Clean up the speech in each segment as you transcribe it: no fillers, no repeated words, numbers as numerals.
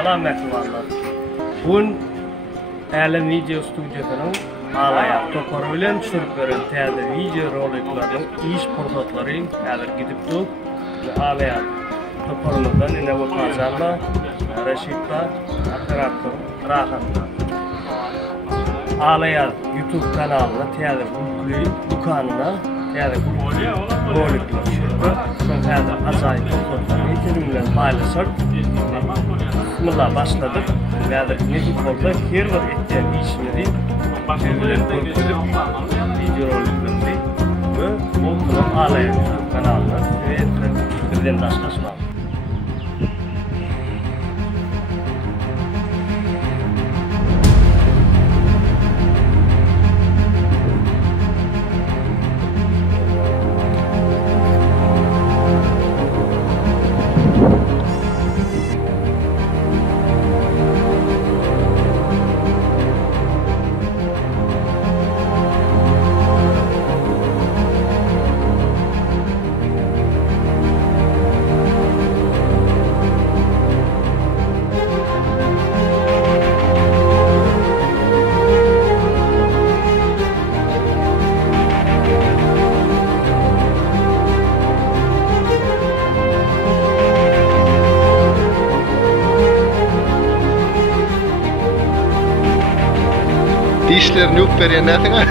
Salameti varlar. Bugün Alem Video Stüdyosu'nun alaya toparı bilen çürüp veren teyze video roliklerinin iş fırsatları hazır gidip dur. Alaya toparlardan yine bu pazarla Reşit'ta operatör Rahat'ta. Alaya YouTube kanalına teyze Bulguli dükkanına teyze Bulguli rolikler çürüp. Son teyze acayip fırsatları itirimle paylaşır. Bismillah başladık. Yani netik olsa her bir etken işimizi çevrilen konuşup video roliklerinde ve bunun alaya kanalına ve birden taşlaşmak. Dişlerini yok veriyor netine.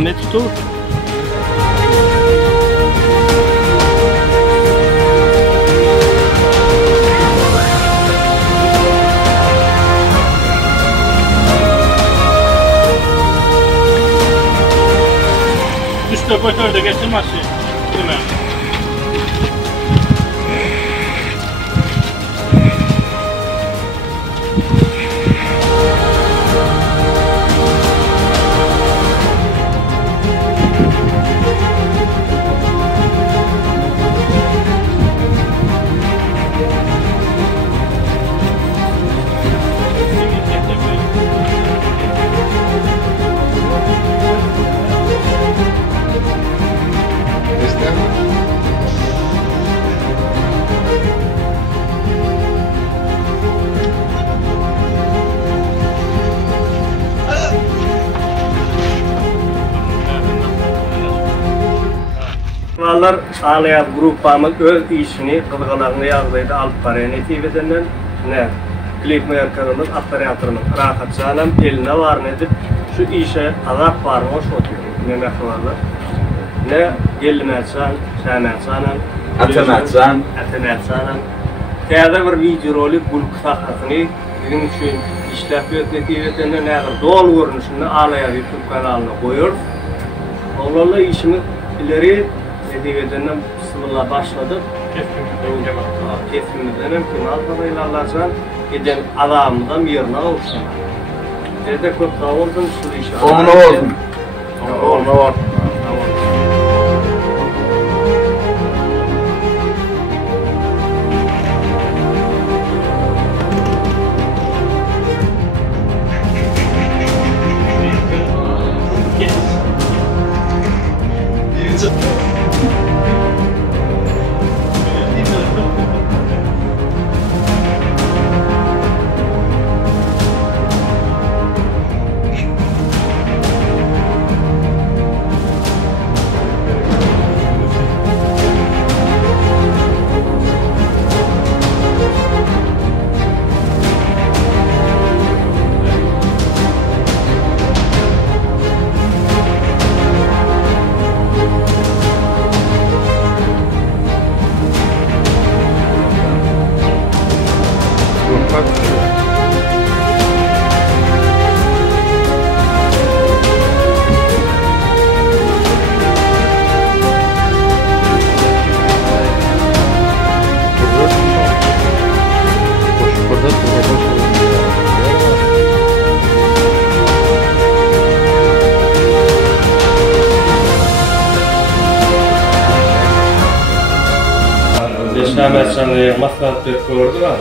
Devam et tutu. Üstte götür de getirmezsin. Değil mi? Vallahi alaya grupamız öz işini kılgılarını yazıydı alıp paraya neticesinden ne klip merkezimiz operatörümüz Rahat Canım eline var nedir şu işe azap var mı hoş oturuyor ne mekanlar ne gelmezsen Atemetsan teyze bir video rolik buluk sahtasını bizim için işlep neticesinden ne doğal görünüşünü alaya YouTube kanalına koyuyoruz. Onlarla işimiz ileri neticesinden bismillah başladık. Kesmimizden hem final ilerlersen giden adamımızdan bir yerine olsun. Dede çok sağ oldun şu işe. Onu olsun. Onu olsun. Bak. Ahmet sana maslahat verip gördü ha.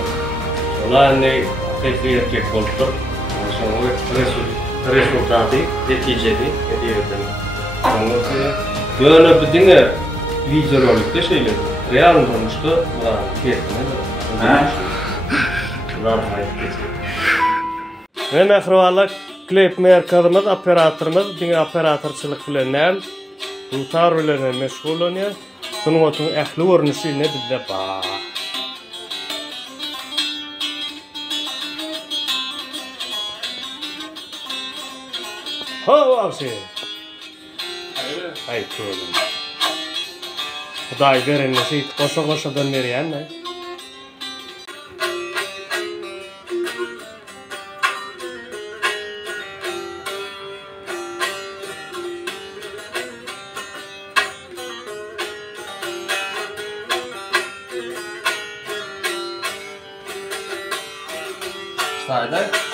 Ola ne tekli erkek oldu. Sonra resultatı neticeli ediyordu. Sonra böyle bir dinle video rolikte şeyler. Real olmuştu. Ulan ketmedi. Ulan hayat geçti. Ve mehruvalak klip merkezimiz, operatorumuz, din operatorçılık bilen bu tarihlerine meşgul oluyor. Şunun için ehli görünüşü ne bizde var. Ha avsi. Hayır problem. Huday verin nesi koşa dönmeriyen ne? Staylar.